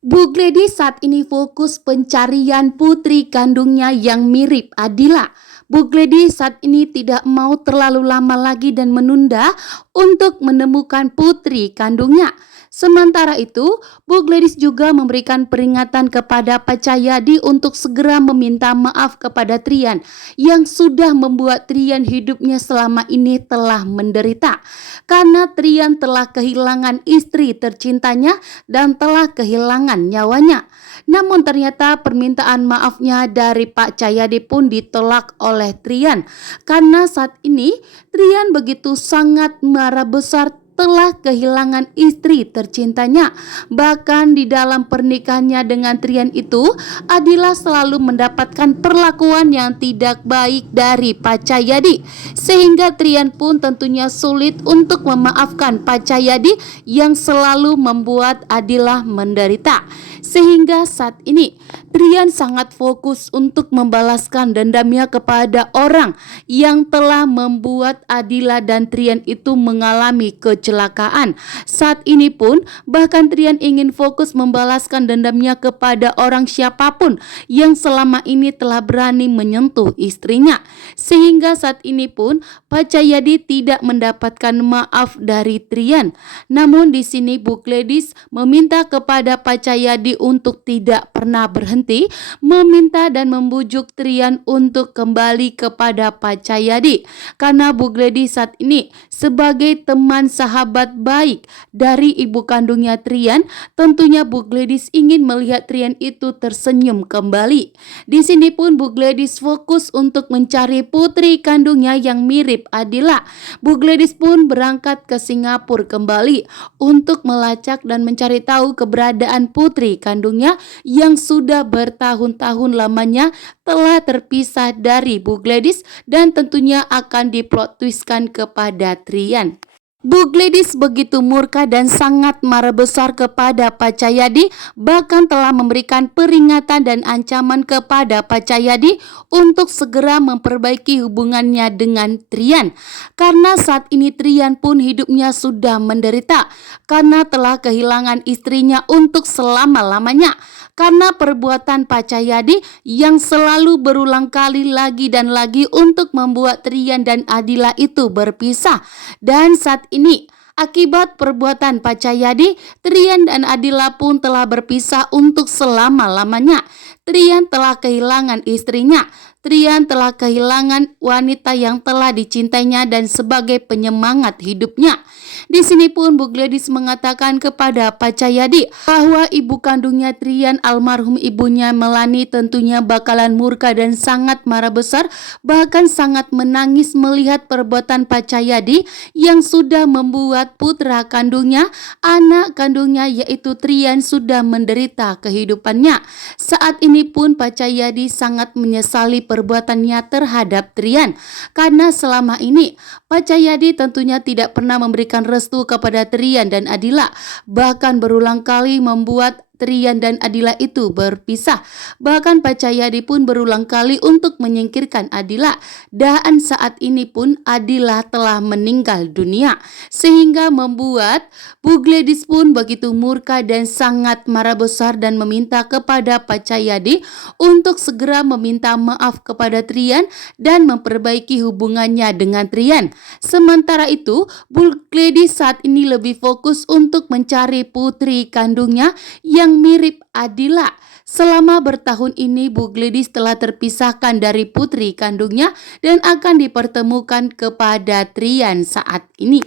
Bu Gladys saat ini fokus pencarian putri kandungnya yang mirip Adila. Bu Gladys saat ini tidak mau terlalu lama lagi dan menunda untuk menemukan putri kandungnya. Sementara itu, Bu Gladys juga memberikan peringatan kepada Pak Cahyadi untuk segera meminta maaf kepada Trian yang sudah membuat Trian hidupnya selama ini telah menderita. Karena Trian telah kehilangan istri tercintanya dan telah kehilangan nyawanya. Namun ternyata permintaan maafnya dari Pak Cahyadi pun ditolak oleh Trian. Karena saat ini Trian begitu sangat marah besar telah kehilangan istri tercintanya. Bahkan di dalam pernikahannya dengan Trian itu, Adila selalu mendapatkan perlakuan yang tidak baik dari Pak Cahyadi. Sehingga Trian pun tentunya sulit untuk memaafkan Pak Cahyadi yang selalu membuat Adila menderita. Sehingga saat ini Trian sangat fokus untuk membalaskan dendamnya kepada orang yang telah membuat Adila dan Trian itu mengalami kecelakaan. Saat ini pun bahkan Trian ingin fokus membalaskan dendamnya kepada orang siapapun yang selama ini telah berani menyentuh istrinya. Sehingga saat ini pun Pak Cahyadi tidak mendapatkan maaf dari Trian. Namun di sini Bu Gladys meminta kepada Pak Cahyadi untuk tidak pernah berhenti meminta dan membujuk Trian untuk kembali kepada Pak Cahyadi. Karena Bu Gladys saat ini sebagai teman sahabat baik dari ibu kandungnya Trian, tentunya Bu Gladys ingin melihat Trian itu tersenyum kembali. Di sini pun Bu Gladys fokus untuk mencari putri kandungnya yang mirip Adila. Bu Gladys pun berangkat ke Singapura kembali untuk melacak dan mencari tahu keberadaan putri kandungnya yang sudah bertahun-tahun lamanya telah terpisah dari Bu Gladys dan tentunya akan diplot twistkan kepada Trian. Bu Gladys begitu murka dan sangat marah besar kepada Pak Cahyadi, bahkan telah memberikan peringatan dan ancaman kepada Pak Cahyadi untuk segera memperbaiki hubungannya dengan Trian. Karena saat ini Trian pun hidupnya sudah menderita karena telah kehilangan istrinya untuk selama-lamanya. Karena perbuatan Pak Cahyadi yang selalu berulang kali lagi dan lagi untuk membuat Trian dan Adila itu berpisah. Dan saat ini akibat perbuatan Pak Cahyadi, Trian dan Adila pun telah berpisah untuk selama-lamanya. Trian telah kehilangan istrinya. Trian telah kehilangan wanita yang telah dicintainya dan sebagai penyemangat hidupnya. Di sini pun Bu Gladys mengatakan kepada Pak Cahyadi bahwa ibu kandungnya Trian, almarhum ibunya Melani, tentunya bakalan murka dan sangat marah besar, bahkan sangat menangis melihat perbuatan Pak Cahyadi yang sudah membuat putra kandungnya, anak kandungnya yaitu Trian sudah menderita kehidupannya. Saat ini pun Pak Cahyadi sangat menyesali perbuatannya terhadap Trian karena selama ini Pak Cahyadi tentunya tidak pernah memberikan restu kepada Trian dan Adila, bahkan berulang kali membuat Trian dan Adila itu berpisah. Bahkan Pak Cahyadi pun berulang kali untuk menyingkirkan Adila. Dan saat ini pun Adila telah meninggal dunia. Sehingga membuat Bu Gladys pun begitu murka dan sangat marah besar dan meminta kepada Pak Cahyadi untuk segera meminta maaf kepada Trian dan memperbaiki hubungannya dengan Trian. Sementara itu, Bu Gladys saat ini lebih fokus untuk mencari putri kandungnya yang mirip Adila. Selama bertahun ini Bu Gladys telah terpisahkan dari putri kandungnya dan akan dipertemukan kepada Trian saat ini.